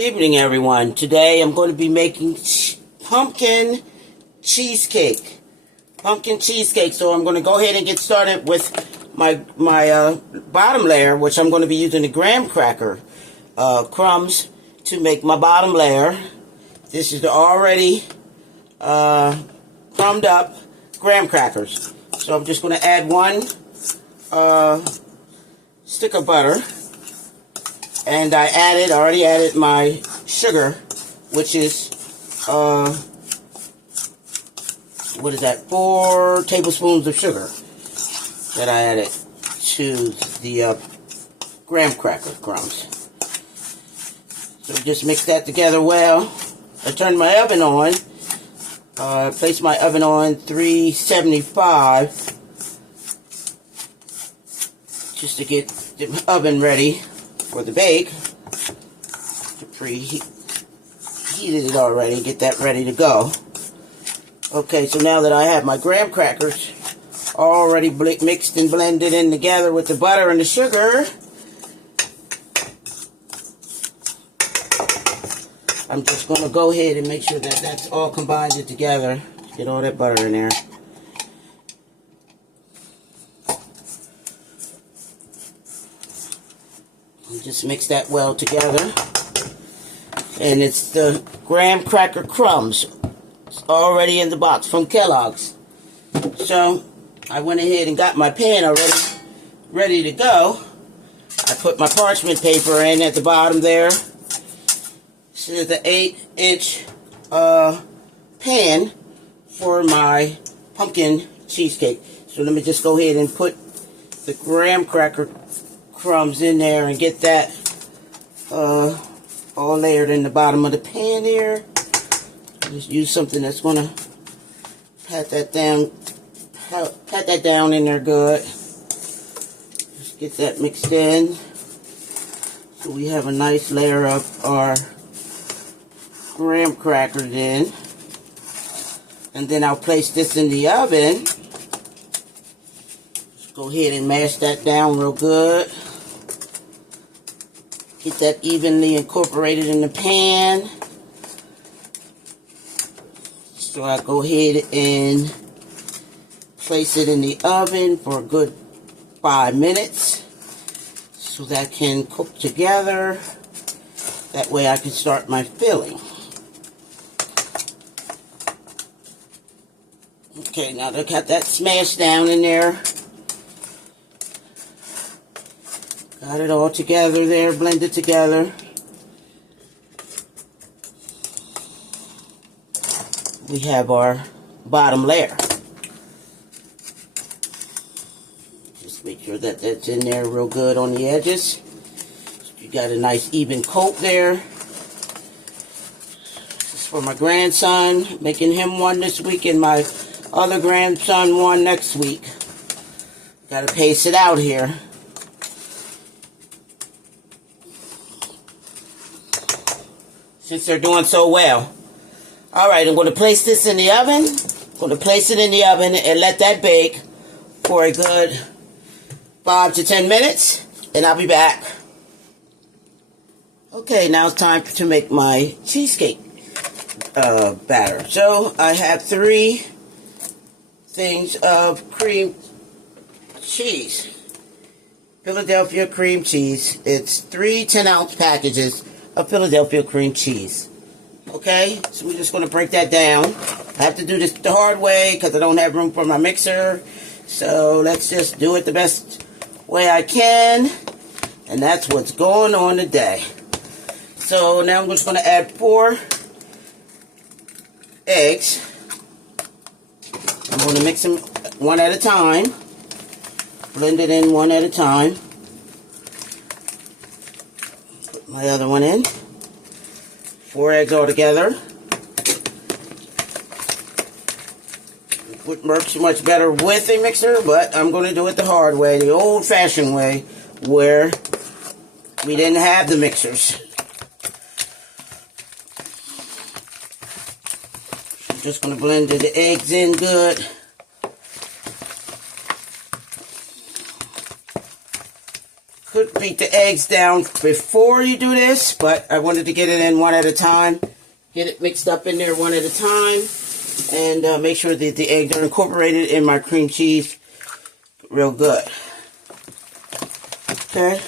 Good evening, everyone. Today I'm going to be making pumpkin cheesecake. Pumpkin cheesecake. So I'm going to go ahead and get started with my bottom layer, which I'm going to be using the graham cracker crumbs to make my bottom layer. This is the already crumbed up graham crackers. So I'm just going to add one stick of butter. And I already added my sugar, which is, 4 tablespoons of sugar that I added to the graham cracker crumbs. So just mix that together well. I turned my oven on. Placed my oven on 375 just to get the oven ready for the bake. To preheated it already, get that ready to go. Okay, so now that I have my graham crackers already mixed and blended in together with the butter and the sugar, I'm just going to go ahead and make sure that that's all combined together. Get all that butter in there. Just mix that well together. And it's the graham cracker crumbs. It's already in the box from Kellogg's. So I went ahead and got my pan already ready to go. I put my parchment paper in at the bottom there. This is the 8-inch pan for my pumpkin cheesecake. So let me just go ahead and put the graham cracker crumbs in there and get that all layered in the bottom of the pan here. Just use something that's gonna pat that down in there good. Just get that mixed in so we have a nice layer of our graham crackers in. And then I'll place this in the oven. Just go ahead and mash that down real good. Get that evenly incorporated in the pan. So I go ahead and place it in the oven for a good 5 minutes so that can cook together. That way I can start my filling. Okay, now I got that smashed down in there. Got it all together there, blended together. We have our bottom layer. Just make sure that that's in there real good on the edges. You got a nice even coat there. This is for my grandson, making him one this week, and my other grandson one next week. Got to pace it out here. Since they're doing so well. Alright, I'm going to place this in the oven. I'm going to place it in the oven and let that bake for a good 5 to 10 minutes. And I'll be back. Okay, now it's time to make my cheesecake batter. So, I have 3 things of cream cheese. Philadelphia cream cheese. It's 3 10-ounce packages of Philadelphia cream cheese. Okay, so we're just going to break that down. I have to do this the hard way because I don't have room for my mixer. So let's just do it the best way I can. And that's what's going on today. So now I'm just going to add 4 eggs. I'm going to mix them one at a time. Blend it in one at a time. My other one in. 4 eggs all together. It works much better with a mixer, but I'm going to do it the hard way, the old-fashioned way, where we didn't have the mixers. I'm just going to blend the eggs in good. beat the eggs down before you do this, but I wanted to get it in one at a time. Get it mixed up in there one at a time. And make sure that the eggs are incorporated in my cream cheese real good. Okay.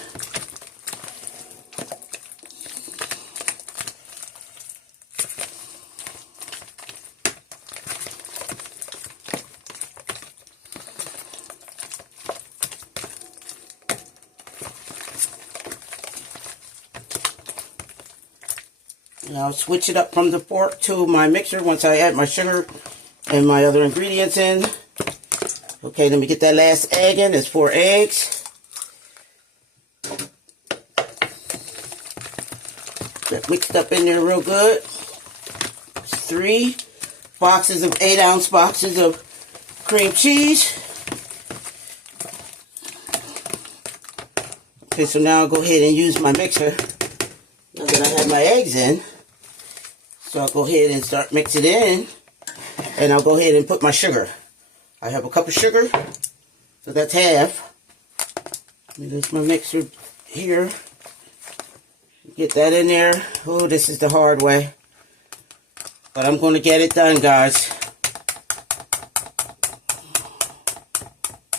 And I'll switch it up from the fork to my mixer once I add my sugar and my other ingredients in. Okay, let me get that last egg in. There's 4 eggs. That mixed up in there real good. 3 boxes of 8-ounce boxes of cream cheese. Okay, so now I'll go ahead and use my mixer. Now that I have my eggs in. So I'll go ahead and start mixing it in. And I'll go ahead and put my sugar. I have a cup of sugar. So that's half. There's my mixer here. Get that in there. Oh, this is the hard way. But I'm going to get it done, guys.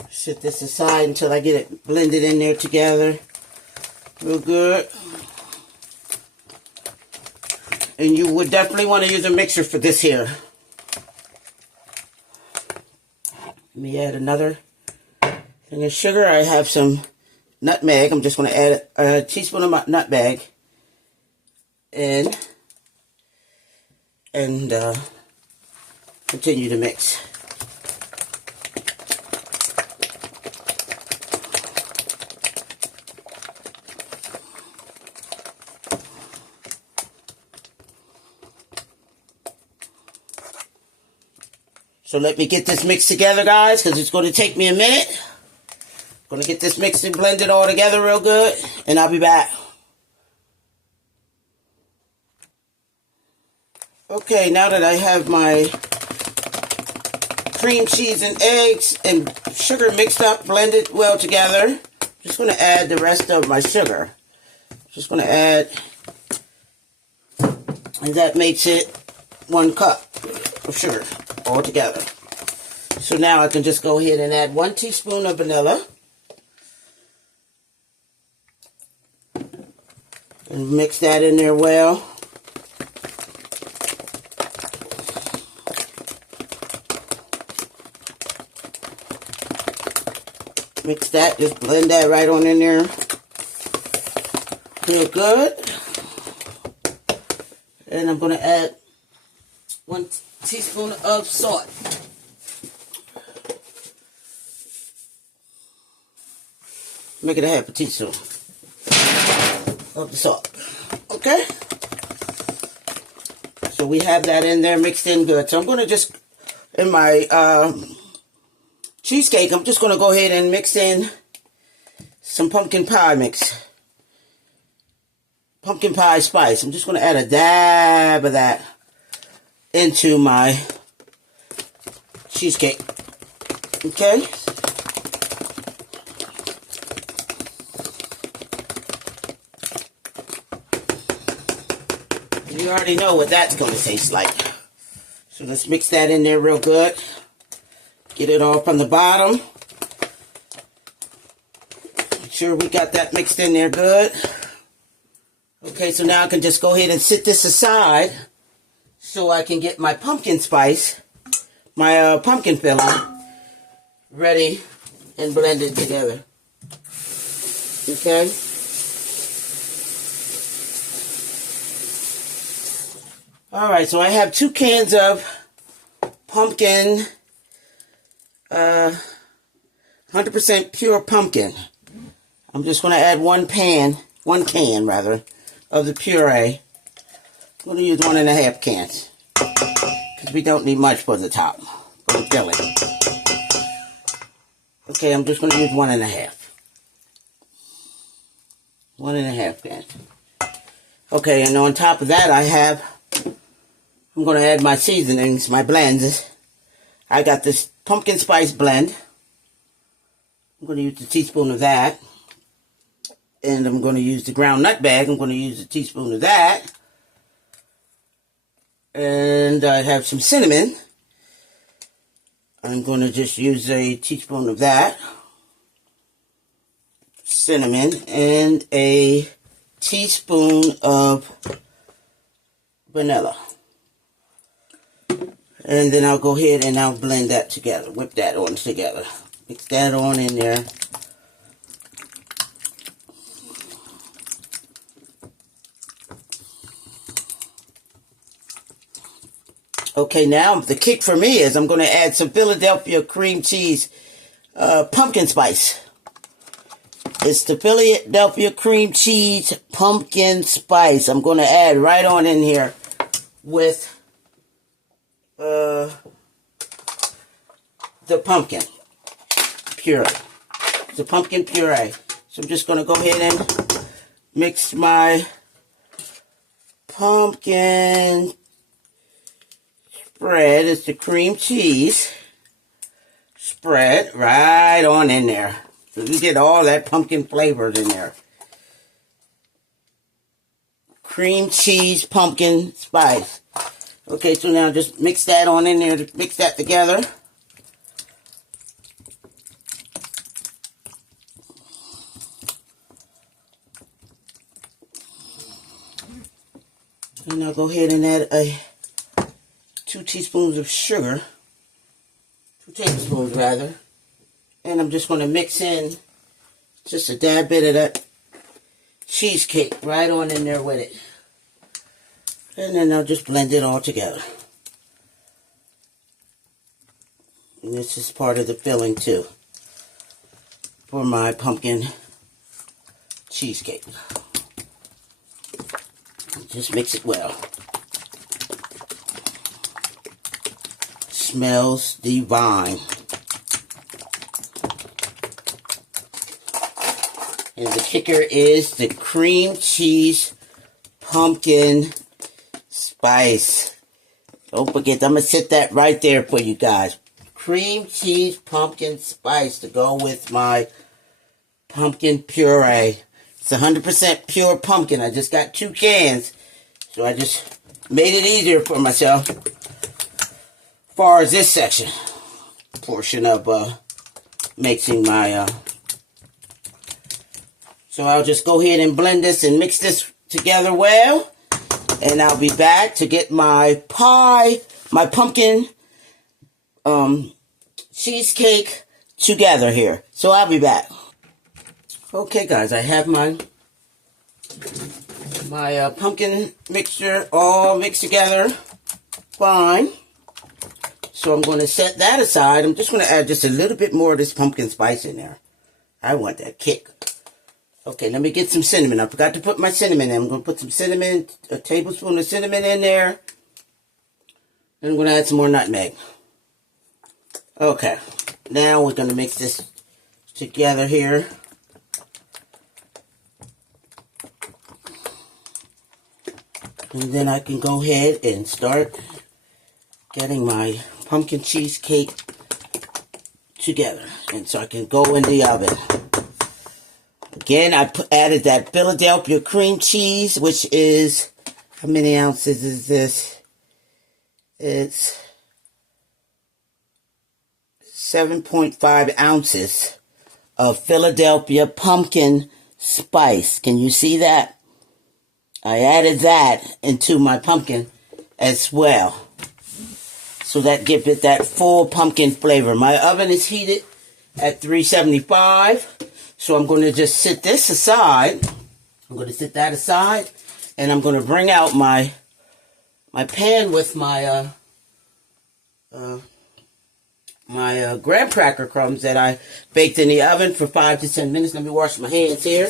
Set this aside until I get it blended in there together. Real good. And you would definitely want to use a mixer for this here. Let me add another thing of sugar. I have some nutmeg. I'm just going to add a teaspoon of my nutmeg in and continue to mix. So let me get this mixed together, guys, because it's going to take me a minute. I'm going to get this mixed and blended all together real good, and I'll be back. Okay, now that I have my cream cheese and eggs and sugar mixed up, blended well together, I'm just going to add the rest of my sugar. Just going to add, and that makes it 1 cup of sugar all together. So now I can just go ahead and add 1 teaspoon of vanilla. And mix that in there well. Mix that, just blend that right on in there. Real good. And I'm going to add 1 teaspoon of salt. Make it a half a teaspoon of the salt. Okay? So we have that in there mixed in good. So I'm going to just, in my cheesecake, I'm just going to go ahead and mix in some pumpkin pie mix. Pumpkin pie spice. I'm just going to add a dab of that into my cheesecake. Okay? You already know what that's going to taste like. So let's mix that in there real good. Get it all from the bottom. Make sure we got that mixed in there good. Okay, so now I can just go ahead and sit this aside so I can get my pumpkin spice, my pumpkin filling, ready and blended together. Okay? Alright, so I have 2 cans of pumpkin, 100% pure pumpkin. I'm just going to add 1 can of the puree. I'm going to use 1.5 cans because we don't need much for the top, for the filling. Okay, I'm just going to use 1.5. 1.5 cans. Okay, and on top of that I'm going to add my seasonings, my blends. I got this pumpkin spice blend. I'm going to use a teaspoon of that. And I'm going to use the ground nutmeg. I'm going to use a teaspoon of that. And I have some cinnamon. I'm going to just use a teaspoon of that. Cinnamon. And a teaspoon of vanilla. And then I'll go ahead and I'll blend that together. Whip that on together. Mix that on in there. Okay, now the kick for me is I'm going to add some Philadelphia cream cheese pumpkin spice. It's the Philadelphia cream cheese pumpkin spice. I'm going to add right on in here with the pumpkin puree. The pumpkin puree. So I'm just going to go ahead and mix my pumpkin spread. It's the cream cheese spread right on in there. So you get all that pumpkin flavors in there. Cream cheese pumpkin spice. Okay, so now just mix that on in there. Mix that together. And now go ahead and add 2 teaspoons of sugar. 2 tablespoons rather. And I'm just going to mix in just a dab bit of that cheesecake right on in there with it. And then I'll just blend it all together. And this is part of the filling too for my pumpkin cheesecake. Just mix it well. Smells divine. And the kicker is the cream cheese pumpkin spice. Don't forget, I'm going to set that right there for you guys. Cream cheese pumpkin spice to go with my pumpkin puree. It's 100% pure pumpkin. I just got 2 cans. So I just made it easier for myself. As far as this portion of mixing my... So I'll just go ahead and blend this and mix this together well. And I'll be back to get my pumpkin cheesecake together here. So I'll be back. Okay, guys, I have my pumpkin mixture all mixed together fine. So I'm going to set that aside. I'm just going to add just a little bit more of this pumpkin spice in there. I want that kick. Okay, let me get some cinnamon. I forgot to put my cinnamon in. I'm going to put some cinnamon, a tablespoon of cinnamon in there. And I'm going to add some more nutmeg. Okay, now we're going to mix this together here. And then I can go ahead and start getting my pumpkin cheesecake together. And so I can go in the oven. Again, I added that Philadelphia cream cheese, which is, how many ounces is this? It's 7.5 ounces of Philadelphia pumpkin spice. Can you see that? I added that into my pumpkin as well. So that gives it that full pumpkin flavor. My oven is heated at 375. So I'm going to just set this aside. I'm going to set that aside. And I'm going to bring out my pan with my graham cracker crumbs that I baked in the oven for 5 to 10 minutes. Let me wash my hands here.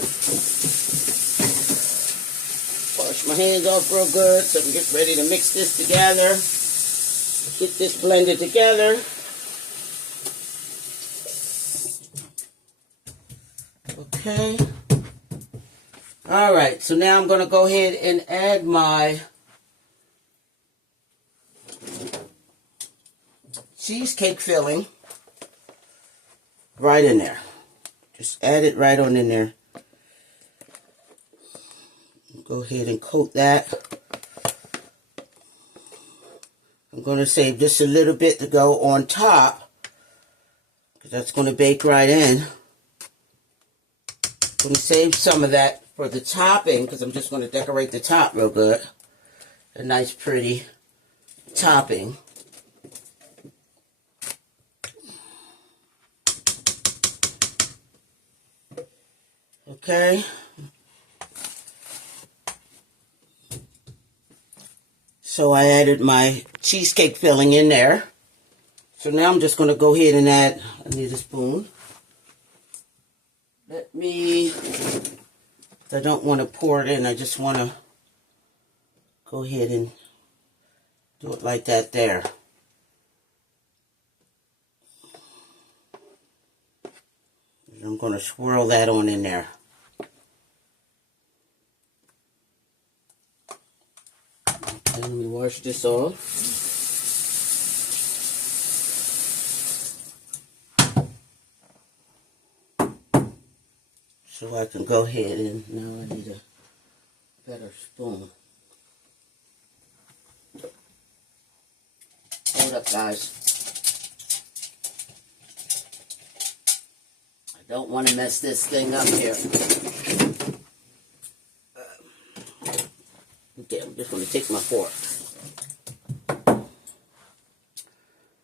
Wash my hands off real good so I can get ready to mix this together. Get this blended together. Okay. Alright, so now I'm going to go ahead and add my cheesecake filling right in there. Just add it right on in there. Go ahead and coat that. I'm going to save just a little bit to go on top, because that's going to bake right in. I'm going to save some of that for the topping, because I'm just going to decorate the top real good. A nice pretty topping. Okay. So I added my cheesecake filling in there. So now I'm just going to go ahead and add, I need a spoon. I don't want to pour it in, I just want to go ahead and do it like that there. I'm going to swirl that on in there. Okay, let me wash this off. So I can go ahead and, now I need a better spoon. Hold up, guys. I don't want to mess this thing up here. Okay, I'm just going to take my fork.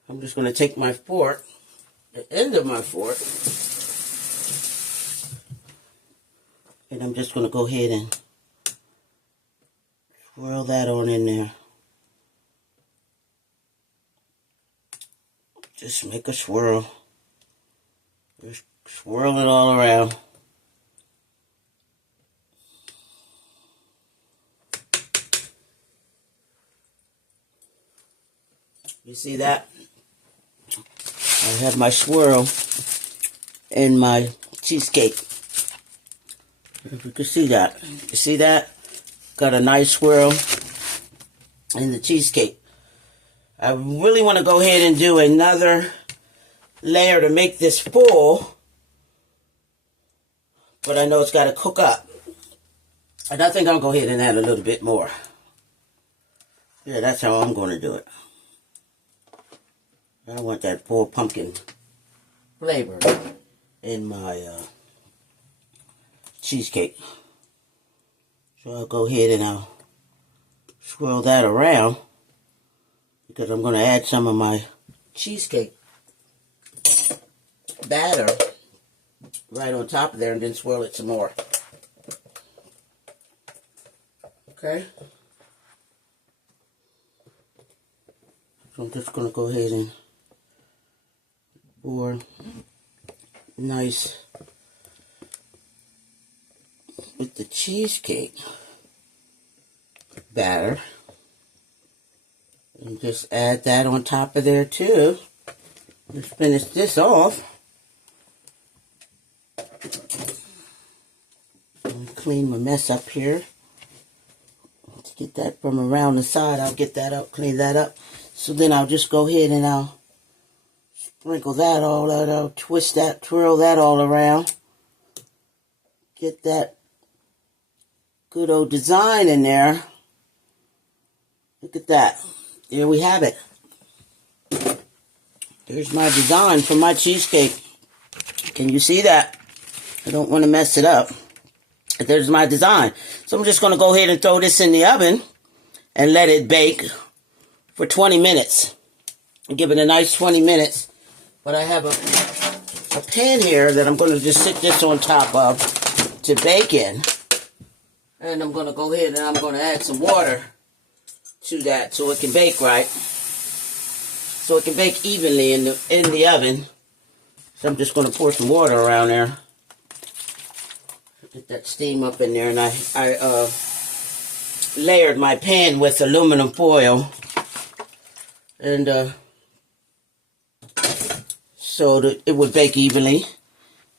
I'm just going to take my fork, the end of my fork, and I'm just going to go ahead and swirl that on in there. Just make a swirl. Just swirl it all around. You see that? I have my swirl in my cheesecake. If you can see that. You see that? Got a nice swirl in the cheesecake. I really want to go ahead and do another layer to make this full, but I know it's got to cook up. And I think I'll go ahead and add a little bit more. Yeah, that's how I'm going to do it. I want that full pumpkin flavor in my cheesecake. So I'll go ahead and I'll swirl that around, because I'm going to add some of my cheesecake batter right on top of there, and then swirl it some more. Okay? So I'm just going to go ahead and pour nice with the cheesecake batter. And just add that on top of there too. Let's finish this off. Clean my mess up here. Let's get that from around the side. I'll get that up, clean that up. So then I'll just go ahead and I'll sprinkle that all out. I'll twist that, twirl that all around. Get that good old design in there. Look at that. There we have it. There's my design for my cheesecake. Can you see that? I don't want to mess it up. There's my design. So I'm just going to go ahead and throw this in the oven and let it bake for 20 minutes. Give it a nice 20 minutes. But I have a pan here that I'm going to just sit this on top of to bake in. And I'm going to go ahead and I'm going to add some water to that so it can bake right. So it can bake evenly in the oven. So I'm just going to pour some water around there. Get that steam up in there, and I layered my pan with aluminum foil, and so that it would bake evenly,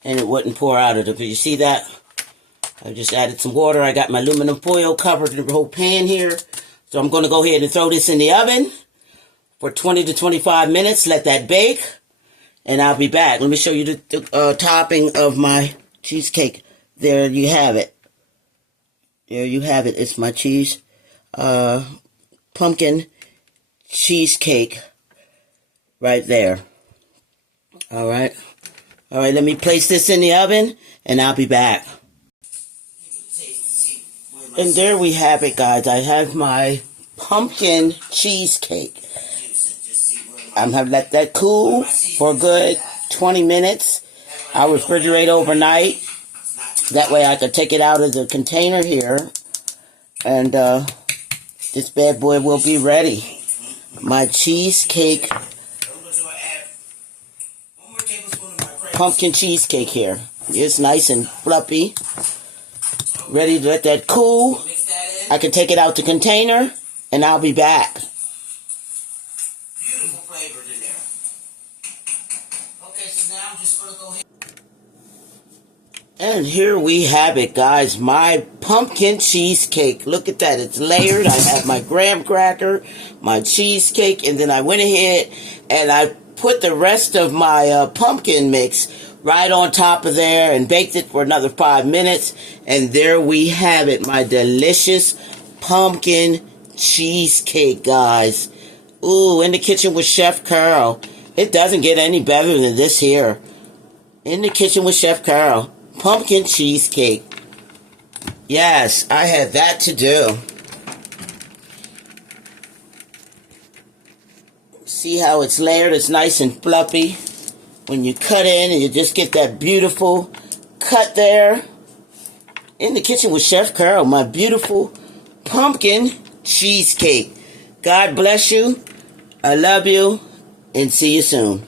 and it wouldn't pour out of it. But you see that? I just added some water. I got my aluminum foil covered the whole pan here, so I'm going to go ahead and throw this in the oven for 20 to 25 minutes. Let that bake, and I'll be back. Let me show you the topping of my cheesecake. There you have it. There you have it. It's my pumpkin cheesecake right there. All right. All right, let me place this in the oven, and I'll be back. And there we have it, guys. I have my pumpkin cheesecake. I'm going to let that cool for a good 20 minutes. I refrigerate overnight. That way I can take it out of the container here. And this bad boy will be ready. My cheesecake, pumpkin cheesecake here. It's nice and fluffy. Ready to let that cool. I can take it out the container, and I'll be back. Beautiful flavor in there. Okay, so now I'm just going to go ahead. And here we have it, guys. My pumpkin cheesecake. Look at that. It's layered. I have my graham cracker, my cheesecake, and then I went ahead and I put the rest of my pumpkin mix right on top of there and baked it for another 5 minutes. And there we have it, my delicious pumpkin cheesecake, guys. Ooh, in the kitchen with Chef Carl. It doesn't get any better than this here. In the kitchen with Chef Carl. Pumpkin cheesecake. Yes, I had that to do. See how it's layered? It's nice and fluffy. When you cut in and you just get that beautiful cut there. In the kitchen with Chef Carl, my beautiful pumpkin cheesecake. God bless you. I love you. And see you soon.